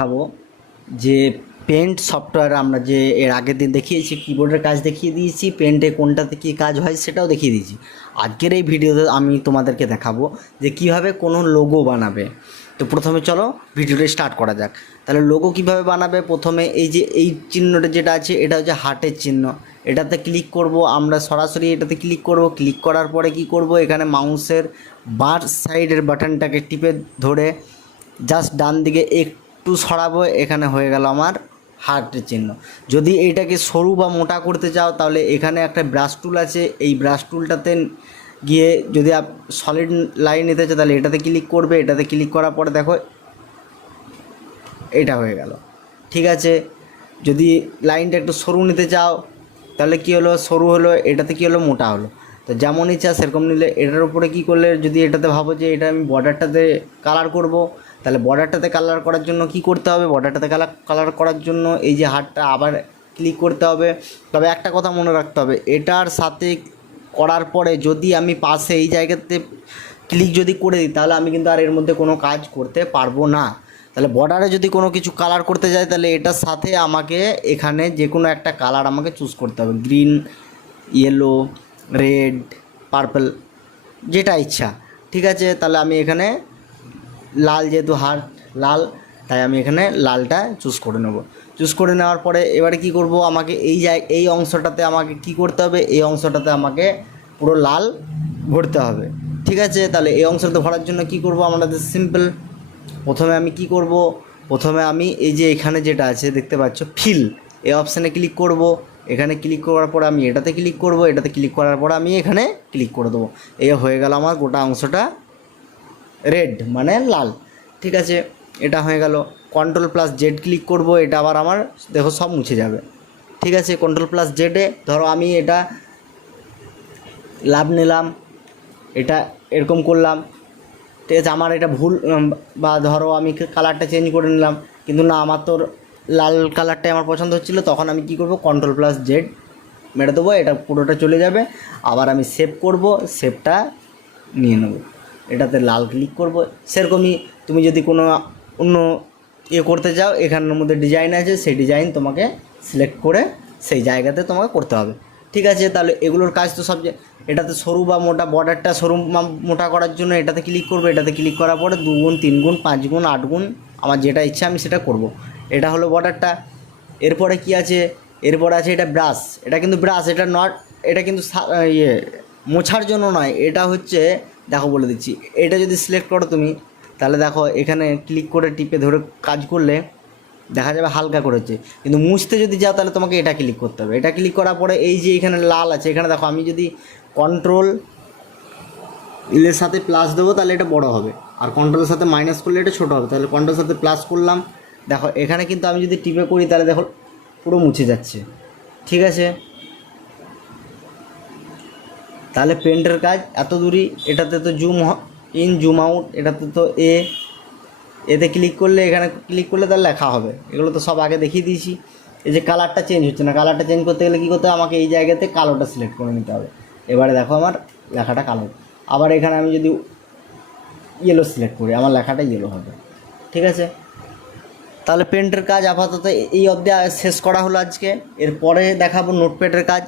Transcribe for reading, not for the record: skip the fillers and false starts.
দেখাবো যে paint software আমরা যে এর আগের দিন দেখিয়েছি, কিবোর্ডের কাজ দেখিয়ে দিয়েছি, পেন্টে কোনটাতে কী কাজ হয় সেটাও দেখিয়ে দিয়েছি। আজকের এই ভিডিওতে আমি তোমাদেরকে দেখাবো যে কিভাবে কোনো লোগো বানাবে। তো প্রথমে চলো ভিডিওটা স্টার্ট করা যাক। তাহলে লোগো কিভাবে বানাবে, প্রথমে এই যে এই চিহ্নটা যেটা আছে এটা হচ্ছে হার্টের চিহ্ন, এটাতে ক্লিক করব। আমরা সরাসরি এটাতে ক্লিক করব। ক্লিক করার পরে কি করব, এখানে মাউসের বাঁ সাইডের বাটনটাকে টিপে ধরে জাস্ট ডান দিকে একটু সরাবো, এখানে হয়ে গেল আমার হার্টের চিহ্ন। যদি এইটাকে সরু বা মোটা করতে চাও তাহলে এখানে একটা ব্রাশ টুল আছে, এই ব্রাশ টুলটাতে গিয়ে যদি সলিড লাইন নিতে চাও তাহলে এটাতে ক্লিক করবে। এটাতে ক্লিক করার পরে দেখো এটা হয়ে গেল, ঠিক আছে। যদি লাইনটা একটু সরু নিতে চাও তাহলে কি হলো, সরু হলো, এটাতে কি হলো, মোটা হলো। তো যেমন ইচ্ছা সেরকম নিলে। এটার উপরে কি করলে, যদি এটাতে ভাবো যে এটা আমি বর্ডারটাতে কালার করব, তাহলে বর্ডারটাতে কালার করার জন্য কি করতে হবে, বর্ডারটাতে কালার করার জন্য এই যে হাতটা আবার ক্লিক করতে হবে। তবে একটা কথা মনে রাখতে হবে, এটার সাথে করার পরে যদি আমি পাশে এই জায়গাতে ক্লিক যদি করে দিই তাহলে আমি কিন্তু আর এর মধ্যে কোনো কাজ করতে পারবো না। তাহলে বর্ডারে যদি কোনো কিছু কালার করতে যাই তাহলে এটার সাথে আমাকে এখানে যে কোনো একটা কালার আমাকে চুজ করতে হবে, গ্রিন, ইয়েলো, রেড, পার্পল, যেটা ইচ্ছা, ঠিক আছে। তাহলে আমি এখানে লাল, যেহেতু হার্ট লাল, তাই আমি এখানে লালটা চুজ করে নেব। চুজ করে নেওয়ার পরে এবারে কি করব, আমাকে এই অংশটাতে আমাকে কি করতে হবে, এই অংশটাতে আমাকে পুরো লাল ভরতে হবে, ঠিক আছে। তাহলে এই অংশটাতে ভরার জন্য কি করব, আমাদের সিম্পল। প্রথমে আমি কি করব, প্রথমে আমি এই যে এখানে যেটা আছে দেখতে পাচ্ছ ফিল, এই অপশানে ক্লিক করব। এখানে ক্লিক করার পর আমি এটাতে ক্লিক করব। এটাতে ক্লিক করার পর আমি এখানে ক্লিক করে দেবো। এই হয়ে গেল আমার গোটা অংশটা রেড মানে লাল, ঠিক আছে। এটা হয়ে গেল। Ctrl+Z ক্লিক করব, এটা আবার আমার দেখো সব মুছে যাবে, ঠিক আছে। Ctrl+Z-এ ধরো আমি এটা লাভ নিলাম, এটা এরকম করলাম, ঠিক আছে। আমার এটা ভুল, বা ধরো আমি কালারটা চেঞ্জ করে নিলাম, কিন্তু না আমার তো লাল কালারটাই আমার পছন্দ হচ্ছিলো, তখন আমি কি করব, Ctrl+Z মেরে দেবো, এটা পুরোটা চলে যাবে। আবার আমি সেভ করব, সেভটা নিয়ে নেব, এটাতে লাল ক্লিক করব। সেরকমই তুমি যদি কোনো অন্য করতে চাও, এখানের মধ্যে ডিজাইন আছে, সেই ডিজাইন তোমাকে সিলেক্ট করে সেই জায়গাতে তোমাকে করতে হবে, ঠিক আছে। তাহলে এগুলোর কাজ তো সব এটাতে সরু বা মোটা, বর্ডারটা সরু মোটা করার জন্য এটাতে ক্লিক করবে। এটাতে ক্লিক করার পরে 2 গুণ, 3 গুণ, 5 গুণ, 8 গুণ, আমার যেটা ইচ্ছা আমি সেটা করব। এটা হলো বর্ডারটা। এরপরে কি আছে, এরপরে আছে এটা ব্রাশ। এটা কিন্তু ব্রাশ, এটা নট, এটা কিন্তু মোছার জন্য নয়, এটা হচ্ছে দেখো বলে দিচ্ছি। এটা যদি সিলেক্ট করো তুমি তাহলে দেখো এখানে ক্লিক করে টিপে ধরে কাজ করলে দেখা যাবে হালকা করেছে, কিন্তু মুছতে যদি যাও তাহলে তোমাকে এটা ক্লিক করতে হবে। এটা ক্লিক করার পরে এই যে এখানে লাল আছে, এখানে দেখো আমি যদি কন্ট্রোলের সাথে প্লাস দেবো তাহলে এটা বড় হবে, আর কন্ট্রোলের সাথে মাইনাস করলে এটা ছোটো হবে। তাহলে কন্ট্রোলের সাথে প্লাস করলাম, দেখো এখানে কিন্তু আমি যদি টিপে করি তাহলে দেখো পুরো মুছে যাচ্ছে, ঠিক আছে। তাহলে পেন্টের কাজ এত দূরই। এটাতে তো জুম ইন, জুম আউট, এটাতে তো এতে ক্লিক করলে, এখানে ক্লিক করলে তাহলে লেখা হবে। এগুলো তো সব আগে দেখিয়ে দিয়েছি। এই যে কালারটা চেঞ্জ হচ্ছে না, কালারটা চেঞ্জ করতে গেলে কী করতে হবে, আমাকে এই জায়গাতে কালোটা সিলেক্ট করে নিতে হবে। এবারে দেখো আমার লেখাটা কালো। আবার এখানে আমি যদি ইয়েলো সিলেক্ট করি, আমার লেখাটা ইয়েলো হবে, ঠিক আছে। তাহলে পেন্টের কাজ আপাতত এই অবধি শেষ করা হলো আজকে। এরপরে দেখাবো নোটপ্যাডের কাজ।